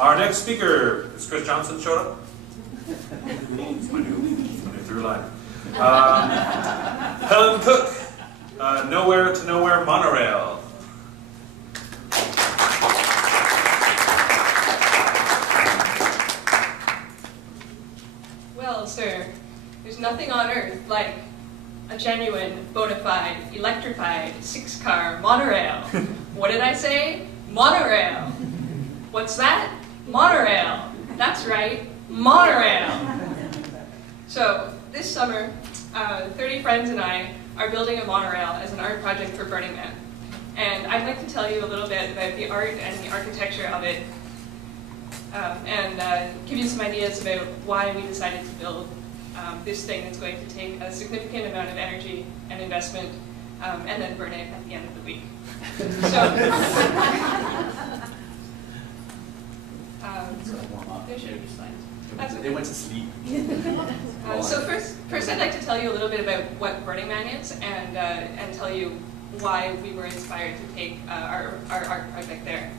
Our next speaker is Chris Johnson showed up. It's my new through line. Helen Cook, Nowhere2Nowhere Monorail. Well, sir, there's nothing on earth like a genuine, bona fide, electrified, 6-car monorail. What did I say? Monorail. What's that? Monorail. That's right, monorail. So, this summer, 30 friends and I are building a monorail as an art project for Burning Man. And I'd like to tell you a little bit about the art and the architecture of it, and give you some ideas about why we decided to build this thing that's going to take a significant amount of energy and investment, and then burn it at the end of the week. So, They went to sleep. So first I'd like to tell you a little bit about what Burning Man is, and tell you why we were inspired to take our art project there.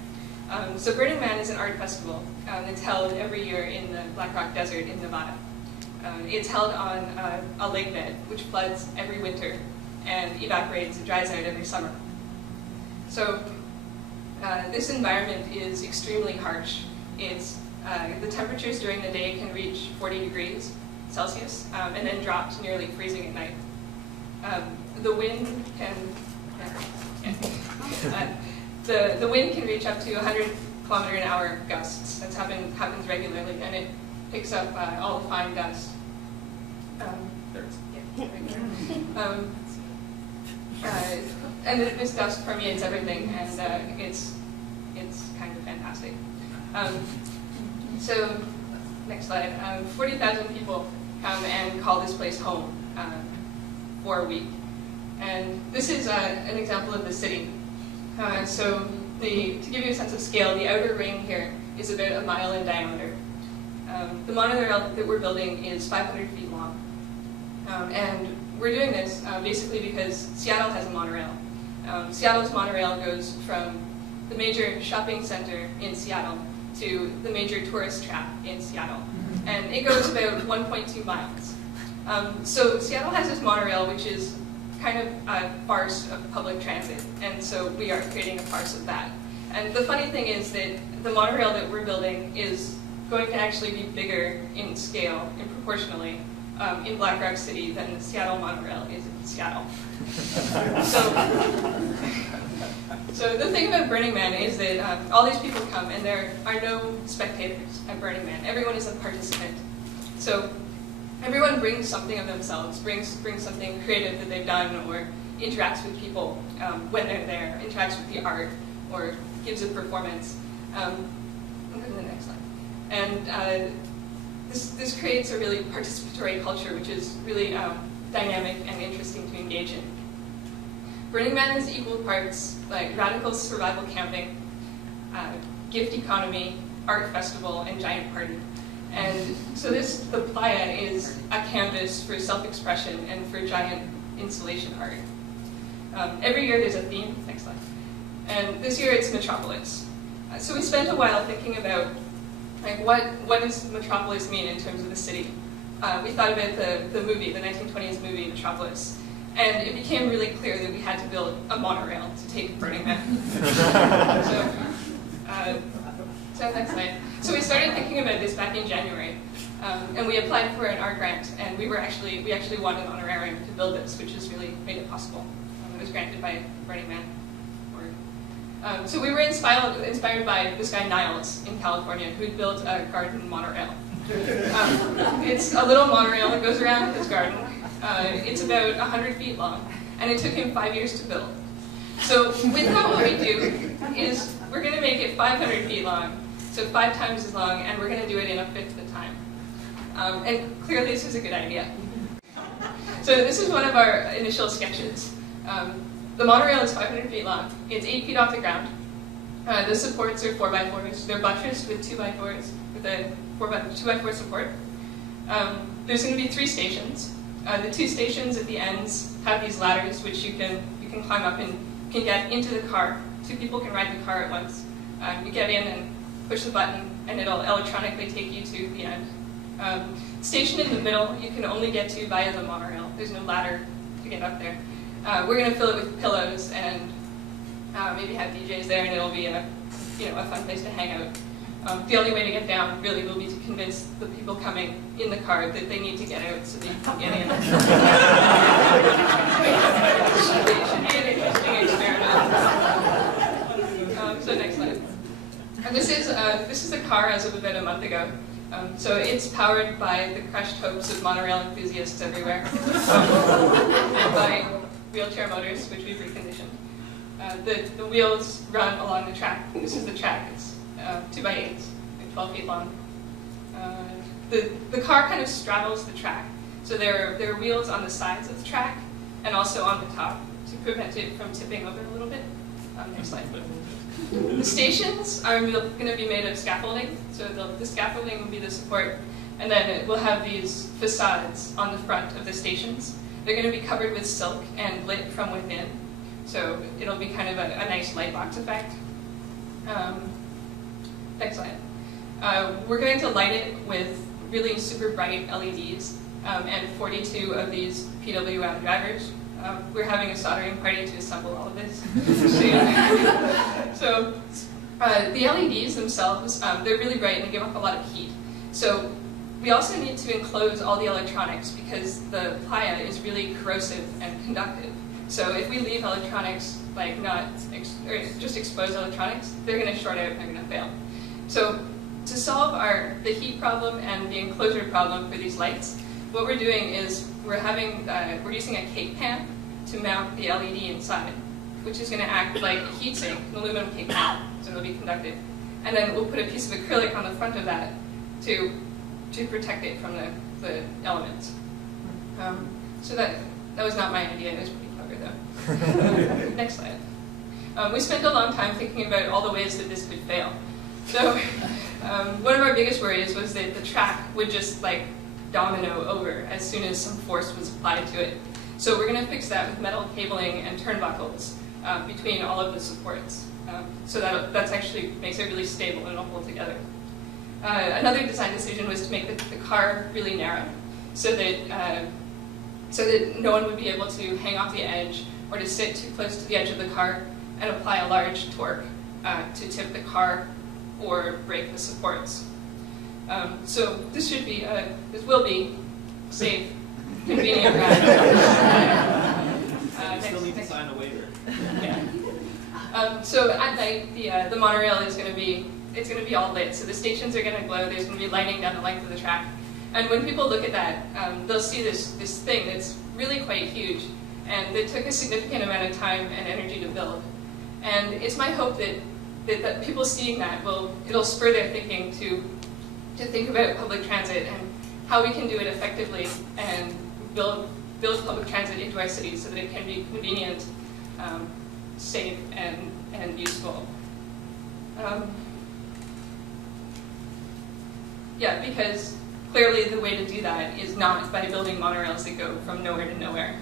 So Burning Man is an art festival that's held every year in the Black Rock Desert in Nevada. It's held on a lake bed, which floods every winter and evaporates and dries out every summer. So this environment is extremely harsh. The temperatures during the day can reach 40 degrees Celsius, and then drop to nearly freezing at night. The wind can the wind can reach up to 100-kilometer-an-hour gusts. That's happens regularly, and it picks up all the fine dust. And this dust permeates everything, and it's kind of fantastic. So, next slide. 40,000 people come and call this place home for a week. And this is an example of the city. So, to give you a sense of scale, the outer ring here is about a mile in diameter. The monorail that we're building is 500 feet long. And we're doing this basically because Seattle has a monorail. Seattle's monorail goes from the major shopping center in Seattle to the major tourist trap in Seattle. And it goes about 1.2 miles. So Seattle has this monorail, which is kind of a farce of public transit, and so we are creating a farce of that. And the funny thing is that the monorail that we're building is going to actually be bigger in scale and proportionally in Black Rock City than the Seattle monorail is in Seattle. So the thing about Burning Man is that all these people come, and there are no spectators at Burning Man. Everyone is a participant. So everyone brings something of themselves, brings something creative that they've done, or interacts with people when they're there, interacts with the art, or gives a performance. Go to the next slide. And this creates a really participatory culture, which is really dynamic and interesting to engage in. Burning Man is equal parts like radical survival camping, gift economy, art festival, and giant party. And so the playa is a canvas for self-expression and for giant installation art. Every year there's a theme. Next slide. And this year it's Metropolis. So we spent a while thinking about what does Metropolis mean in terms of the city. We thought about the movie, the 1920s movie Metropolis. And it became really clear that we had to build a monorail to take Burning Man. So next slide. So we started thinking about this back in January, and we applied for an art grant, and we actually won an honorarium to build this, which has really made it possible. It was granted by Burning Man. So we were inspired by this guy Niles in California, who'd built a garden monorail. It's a little monorail that goes around his garden. It's about 100 feet long, and it took him 5 years to build. So with that, what we do is we're going to make it 500 feet long, so 5 times as long, and we're going to do it in a fifth the time. And clearly this is a good idea. So this is one of our initial sketches. The monorail is 500 feet long. It's 8 feet off the ground. The supports are 4x4s. They're buttressed with 2x4s, with a 2x4 support. There's going to be 3 stations. The 2 stations at the ends have these ladders, which you can climb up and can get into the car. 2 people can ride the car at once. You get in, and push the button, and it'll electronically take you to the end. Station in the middle, you can only get to via the monorail. There's no ladder to get up there. We're going to fill it with pillows and maybe have DJs there, and it'll be a fun place to hang out. The only way to get down really will be to convince the people coming in the car that they need to get out so they can get in. It should be an interesting experiment. So next slide. And this is the car as of about a month ago. So it's powered by the crushed hopes of monorail enthusiasts everywhere, and by wheelchair motors, which we've reconditioned. The wheels run along the track. This is the track. It's 2x8s, like 12 feet long. The car kind of straddles the track. So there are wheels on the sides of the track and also on the top to prevent it from tipping over a little bit. Next slide. The stations are going to be made of scaffolding. So the scaffolding will be the support, and then we'll have these facades on the front of the stations. They're going to be covered with silk and lit from within. So it'll be kind of a nice light box effect. Next slide. We're going to light it with really super bright LEDs and 42 of these PWM drivers. We're having a soldering party to assemble all of this soon. So the LEDs themselves, they're really bright and they give off a lot of heat. So we also need to enclose all the electronics because the playa is really corrosive and conductive. So if we leave electronics, like or just expose electronics, they're going to short out and they're going to fail. So to solve the heat problem and the enclosure problem for these lights, what we're doing is we're using a cake pan to mount the LED inside, which is going to act like a heat sink, an aluminum cake pan, so it'll be conductive. And then we'll put a piece of acrylic on the front of that to protect it from the elements. So that was not my idea. It was pretty clever though. Next slide. We spent a long time thinking about all the ways that this could fail. So one of our biggest worries was that the track would just like domino over as soon as some force was applied to it. So we're going to fix that with metal cabling and turnbuckles between all of the supports. So that actually makes it really stable and it'll hold together. Another design decision was to make the car really narrow so that no one would be able to hang off the edge or to sit too close to the edge of the car and apply a large torque to tip the car or break the supports. So this will be safe, convenient ride. Still need to sign a waiver. Yeah. So at night, the monorail is going to be all lit. So the stations are going to glow. There's going to be lighting down the length of the track. And when people look at that, they'll see this thing that's really quite huge, and it took a significant amount of time and energy to build. And it's my hope that people seeing that it'll spur their thinking to think about public transit and how we can do it effectively and build public transit into our cities so that it can be convenient, safe, and useful. Yeah, because clearly the way to do that is not by building monorails that go from nowhere to nowhere.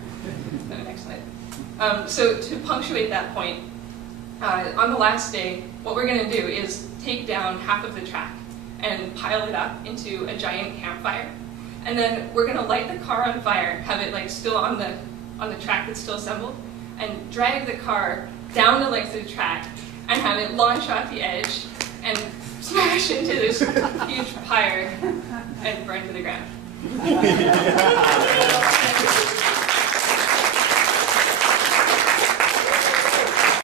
Next slide. So to punctuate that point, on the last day, what we're going to do is take down half of the track and pile it up into a giant campfire. And then we're going to light the car on fire, have it like still on the track that's still assembled, and drag the car down the length of the track and have it launch off the edge and smash into this huge pyre and burn to the ground.